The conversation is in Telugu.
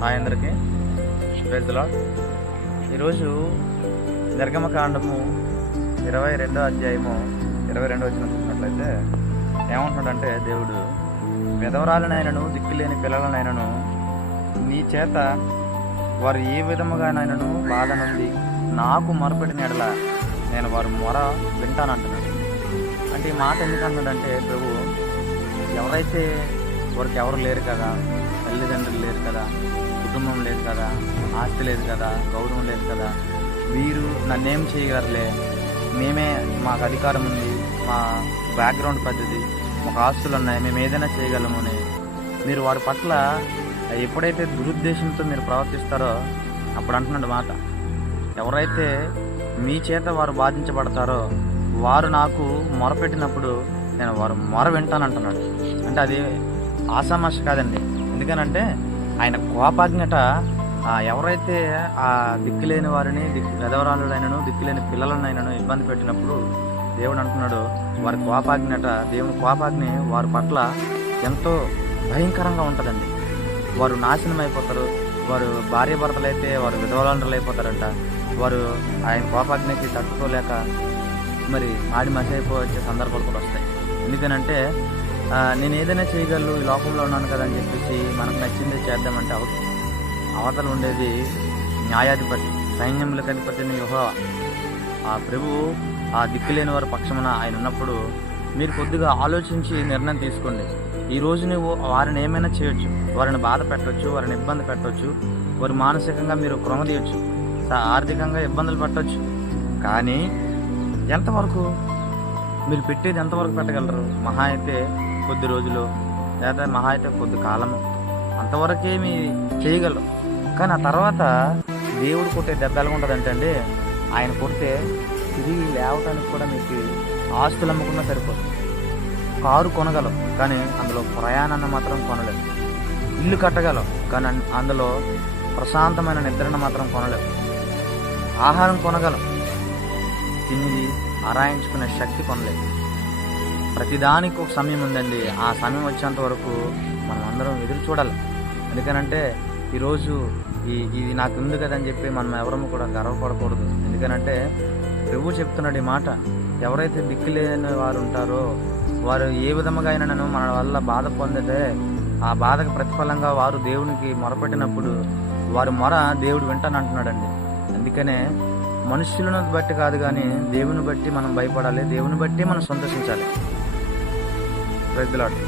హాయ్ అందరికీ, ప్రైజ్ ది లార్డ్. ఈరోజు నిర్గమకాండము 22వ అధ్యాయము 22వ వచనం చూసినట్లయితే ఏమంటున్నాడంటే, దేవుడు విధవరాలనైనను దిక్కులేని పిల్లలనైనను నీ చేత వారు ఏ విధముగానైనను బాధ నుండి నాకు మొరపెట్టిన ఎడల నేను వారు మొర వింటానంటున్నాడు. అంటే ఈ మాట ఎందుకు అంటున్నాడంటే, ప్రభు ఎవరైతే వారికి ఎవరు లేరు కదా, తల్లిదండ్రులు లేరు కదా, కుటుంబం లేదు కదా, ఆస్తి లేదు కదా, గౌరవం లేదు కదా, వీరు నన్నేం చేయగలరులే, మేమే మాకు అధికారం ఉంది, మా బ్యాక్గ్రౌండ్ పెద్దది, మాకు ఆస్తులు ఉన్నాయి, మేము ఏదైనా చేయగలము అని మీరు వారి పట్ల ఎప్పుడైతే దురుద్దేశంతో మీరు ప్రవర్తిస్తారో అప్పుడు అంటున్నాడు మాట. ఎవరైతే మీ చేత వారు బాధించబడతారో వారు నాకు మొరపెట్టినప్పుడు నేను వారు మొర వింటానంటున్నాడు. అంటే అది ఆషామాషి కాదండి. ఎందుకనంటే ఆయన కోపాజ్ఞట ఎవరైతే ఆ దిక్కులేని వారిని విధవరాలుడైనను దిక్కులేని పిల్లలనైనను ఇబ్బంది పెట్టినప్పుడు దేవుడు అంటున్నాడు, వారి కోపాజ్ఞట, దేవుని కోపాగ్ని వారి పట్ల ఎంతో భయంకరంగా ఉంటుందండి. వారు నాశనం అయిపోతారు. వారు భార్యాభర్తలు అయితే వారు విధవరాలు అయిపోతారంట. వారు ఆయన కోపాగ్నికి తట్టుకోలేక మరి ఆడి మసి అయిపోవచ్చే సందర్భాలు కూడా వస్తాయి. ఎందుకనంటే నేను ఏదైనా చేయగలను, ఈ లోకంలో ఉన్నాను కదా అని చెప్పేసి మనకు నచ్చింది చేద్దామంటే అవతల ఉండేది న్యాయాధిపతి, సైన్యములకు అధిపతి యెహోవా. ఆ ప్రభువు ఆ దిక్కులేని వారి పక్షమున ఆయన ఉన్నప్పుడు మీరు కొద్దిగా ఆలోచించి నిర్ణయం తీసుకోండి. ఈరోజు నువ్వు వారిని ఏమైనా చేయొచ్చు, వారిని బాధ పెట్టవచ్చు, వారిని ఇబ్బంది పెట్టవచ్చు, వారి మానసికంగా మీరు క్రమదీయచ్చు, ఆర్థికంగా ఇబ్బందులు పెట్టవచ్చు. కానీ ఎంతవరకు మీరు పెట్టేది ఎంతవరకు పెట్టగలరు? మహా అయితే కొద్ది రోజులు లేదా మహా అయితే కొద్ది కాలము, అంతవరకే మీ చేయగలరు. కానీ ఆ తర్వాత దేవుడు కొట్టే దెబ్బ ఎలా ఉంటుందంటే అండి, ఆయన కొడితే తిరిగి లేవటానికి కూడా మీకు ఆస్తులు అమ్ముకున్నా సరిపోతుంది. కారు కొనగలం కానీ అందులో ప్రయాణాన్ని మాత్రం కొనలేము. ఇల్లు కట్టగలం కానీ అందులో ప్రశాంతమైన నిద్రను మాత్రం కొనలేము. ఆహారం కొనగలం, తినిది ఆరాయించుకునే శక్తి కొనలేదు. ప్రతిదానికి ఒక సమయం ఉందండి. ఆ సమయం వచ్చేంత వరకు మనం అందరం ఎదురు చూడాలి. ఎందుకనంటే ఈరోజు ఇది నాకు ఉంది కదని చెప్పి మనం ఎవరము కూడా గర్వపడకూడదు. ఎందుకనంటే ప్రభు చెప్తున్నాడు ఈ మాట, ఎవరైతే దిక్కులేని వారు ఉంటారో వారు ఏ విధముగా అయినా మన వల్ల బాధ పొందితే ఆ బాధకు ప్రతిఫలంగా వారు దేవునికి మొరపెట్టినప్పుడు వారి మొర దేవుడు వింటానంటున్నాడండి. అందుకనే మనుషులను బట్టి కాదు కానీ దేవుని బట్టి మనం భయపడాలి, దేవుని బట్టి మనం సంతోషించాలి. Praise the lord.